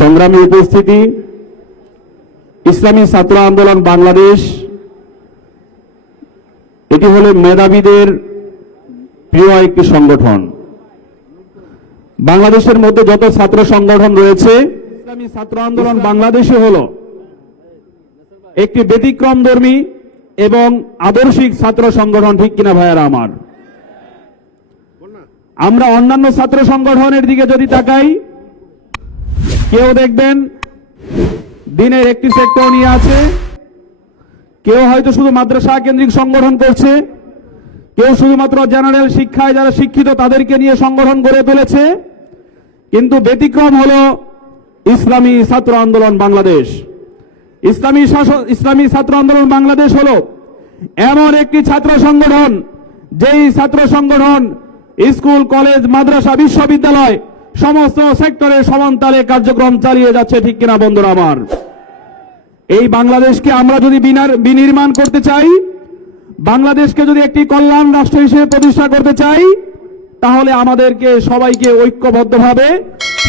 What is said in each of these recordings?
সংগ্রামী উপস্থিতি, ইসলামী ছাত্র আন্দোলন বাংলাদেশ এটি হলো মেধাবীদের প্রিয় একটি সংগঠন। বাংলাদেশের মধ্যে যত ছাত্র সংগঠন রয়েছে, ইসলামী ছাত্র আন্দোলন বাংলাদেশে হলো একটি ব্যতিক্রমধর্মী এবং আদর্শিক ছাত্র সংগঠন। ঠিক কিনা ভাইয়ারা আমার? আমরা অন্যান্য ছাত্র সংগঠনের দিকে যদি তাকাই, কেউ দেখবেন দিনের একটি সেক্টর নিয়ে আছে, কেউ হয়তো শুধু মাদ্রাসা কেন্দ্রিক সংগঠন করছে, কেউ শুধুমাত্র জেনারেল শিক্ষায় যারা শিক্ষিত তাদেরকে নিয়ে সংগঠন গড়ে তুলেছে। কিন্তু ব্যতিক্রম হলো ইসলামী ছাত্র আন্দোলন বাংলাদেশ। ইসলামী ছাত্র আন্দোলন বাংলাদেশ হলো এমন একটি ছাত্র সংগঠন, যেই ছাত্র সংগঠন স্কুল, কলেজ, মাদ্রাসা, বিশ্ববিদ্যালয় সমস্ত সেক্টরে সমানতালে কার্যক্রম চালিয়ে যাচ্ছে। ঠিক কিনা বন্ধুরা আমার? এই বাংলাদেশকে আমরা যদি বিনির্মাণ করতে চাই, বাংলাদেশকে যদি একটি কল্যাণ রাষ্ট্র হিসেবে প্রতিষ্ঠা করতে চাই, তাহলে আমাদেরকে সবাইকে ঐক্যবদ্ধভাবে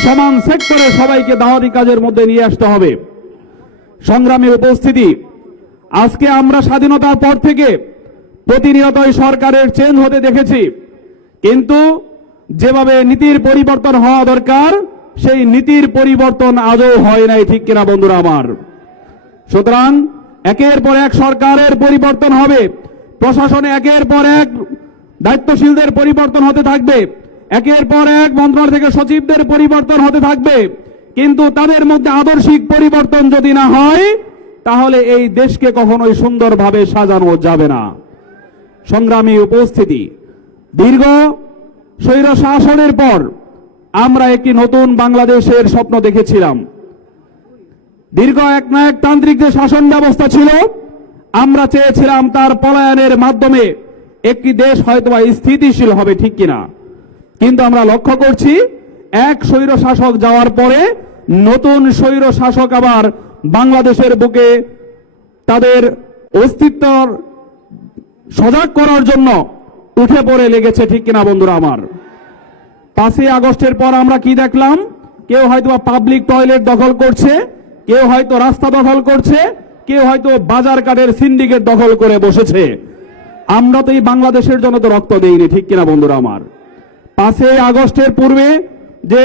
সমান সেক্টরে সবাইকে দাওয়াতি কাজের মধ্যে নিয়ে আসতে হবে। সংগ্রামী উপস্থিতি, আজকে আমরা স্বাধীনতার পর থেকে প্রতিনিয়তই সরকারের চেঞ্জ হতে দেখেছি, কিন্তু যেভাবে নীতির পরিবর্তন হওয়া দরকার সেই নীতির পরিবর্তন আজও হয় নাই। ঠিক কিনা বন্ধুরা আমার? সুতরাং একের পর এক সরকারের পরিবর্তন হবে, প্রশাসনে একের পর এক দায়িত্বশীলদের পরিবর্তন হতে থাকবে, একের পর এক মন্ত্রণালয় থেকে সচিবদের পরিবর্তন হতে থাকবে, কিন্তু তাদের মধ্যে আদর্শিক পরিবর্তন যদি না হয়, তাহলে এই দেশকে কখনোই সুন্দরভাবে সাজানো যাবে না। সংগ্রামী উপস্থিতি, দীর্ঘ স্বৈর শাসনের পর আমরা একটি নতুন বাংলাদেশের স্বপ্ন দেখেছিলাম। দীর্ঘ একনায়কতান্ত্রিক যে শাসন ব্যবস্থা ছিল, আমরা চেয়েছিলাম তার পলায়নের মাধ্যমে একটি দেশ হয়তো স্থিতিশীল হবে। ঠিক কিনা? কিন্তু আমরা লক্ষ্য করছি, এক স্বৈর শাসক যাওয়ার পরে নতুন স্বৈর শাসক আবার বাংলাদেশের বুকে তাদের অস্তিত্ব সজাগ করার জন্য উঠে পড়ে লেগেছে। ঠিক কিনা বন্ধুরা আমার? 5ই আগস্টের পর আমরা কি দেখলাম? কেউ হয়তো পাবলিক টয়লেট দখল করছে, কেউ হয়তো রাস্তা দখল করছে, কেউ হয়তো বাজার কাটের সিন্ডিকেট দখল করে বসেছে। আমরা তো এই বাংলাদেশের জন্য তো রক্ত দেইনি। ঠিক কিনা বন্ধুরা আমার? 5ই আগস্টের পূর্বে যে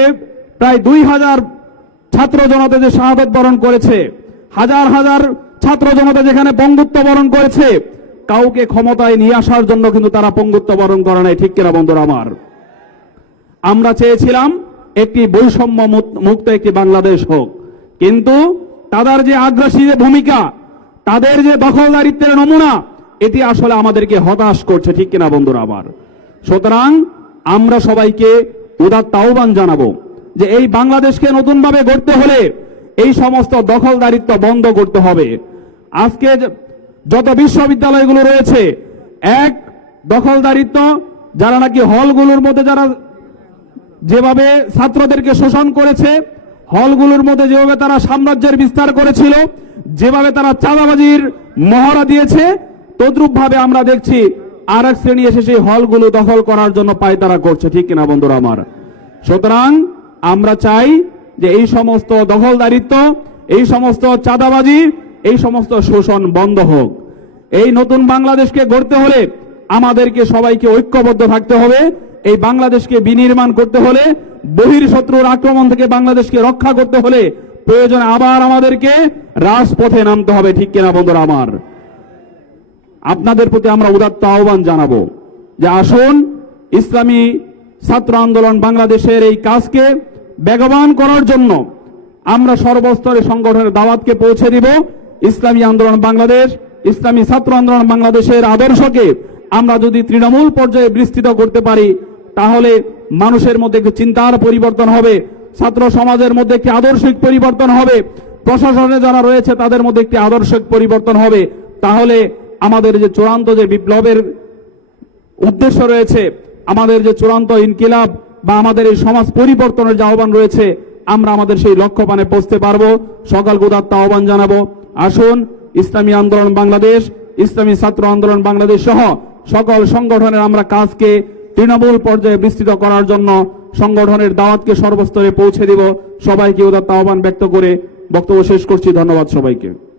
প্রায় 2000 ছাত্র জনতা যে শাহাদত বরণ করেছে, হাজার হাজার ছাত্র জনতা যেখানে পঙ্গুত্ব বরণ করেছে, কাউকে ক্ষমতায় নিয়ে আসার জন্য কিন্তু তারা পঙ্গুত্ব বরণ করে নাই। ঠিক কিনা বন্ধুরা আমার? আমরা চেয়েছিলাম একটি বৈষম্য মুক্ত একটি বাংলাদেশ হোক, কিন্তু তাদের যে আগ্রাসী যে ভূমিকা, তাদের যে দখলদারিত্বের নমুনা, এটি আসলে আমাদেরকে হতাশ করছে। ঠিক কিনা বন্ধুরা আমার? সুতরাং আমরা সবাইকে উদাত্ত আহ্বান জানাবো যে এই বাংলাদেশকে নতুনভাবে গড়তে হলে এই সমস্ত দখলদারিত্ব বন্ধ করতে হবে। আজকে যত বিশ্ববিদ্যালয়গুলো রয়েছে, এক দখলদারিত্ব, যারা নাকি হলগুলোর মধ্যে যারা যেভাবে ছাত্রদেরকে শোষণ করেছে, হলগুলোর মধ্যে যেভাবে তারা সাম্রাজ্যের বিস্তার করেছিল, যেভাবে তারা চাঁদাবাজির মহড়া দিয়েছে, তদ্রুপ ভাবে আমরা দেখছি আর এক শ্রেণী এসে সেই হলগুলো দখল করার জন্য পায়তারা করছে। ঠিক কিনা বন্ধুরা আমার? সুতরাং আমরা চাই যে এই সমস্ত দখলদারিত্ব, এই সমস্ত চাঁদাবাজি, এই সমস্ত শোষণ বন্ধ হোক। এই নতুন বাংলাদেশকে গড়তে হলে আমাদেরকে সবাইকে ঐক্যবদ্ধ থাকতে হবে। এই বাংলাদেশকে বিনির্মাণ করতে হলে, বহির্শত্রুর আক্রমণ থেকে বাংলাদেশকে রক্ষা করতে হলে প্রয়োজনে আবার আমাদেরকে রাজপথে নামতে হবে। ঠিক কিনা বন্ধুরা আমার? আপনাদের প্রতি আমরা উদাত্ত আহ্বান জানাবো যে আসুন ইসলামী ছাত্র আন্দোলন বাংলাদেশের এই কাজকে বেগবান করার জন্য আমরা সর্বস্তরে সংগঠনের দাওয়াতকে পৌঁছে দিব। ইসলামী আন্দোলন বাংলাদেশ, ইসলামী ছাত্র আন্দোলন বাংলাদেশের আদর্শকে আমরা যদি তৃণমূল পর্যায়ে বিস্তৃত করতে পারি, তাহলে মানুষের মধ্যে একটি চিন্তার পরিবর্তন হবে, ছাত্র সমাজের মধ্যে একটি আদর্শিক পরিবর্তন হবে, প্রশাসনে যারা রয়েছে তাদের মধ্যে একটি আদর্শিক পরিবর্তন হবে। তাহলে আমাদের যে চূড়ান্ত যে বিপ্লবের উদ্দেশ্য রয়েছে, আমাদের যে চূড়ান্ত ইনকিলাব বা আমাদের এই সমাজ পরিবর্তনের যে আহ্বান রয়েছে, আমরা আমাদের সেই লক্ষ্যপানে পৌঁছতে পারবো। সকলকে উদাত্ত আহ্বান জানাবো, আসুন ইসলামী আন্দোলন বাংলাদেশ, ইসলামী ছাত্র আন্দোলন বাংলাদেশ সহ সকল সংগঠনের আমরা কাজকে তৃণমূল পর্যায়ে বিস্তৃত করার জন্য সংগঠনের দাওয়াতকে সর্বস্তরে পৌঁছে দিব। সবাইকে উদাত্ত আহ্বান ব্যক্ত করে বক্তব্য শেষ করছি। ধন্যবাদ সবাইকে।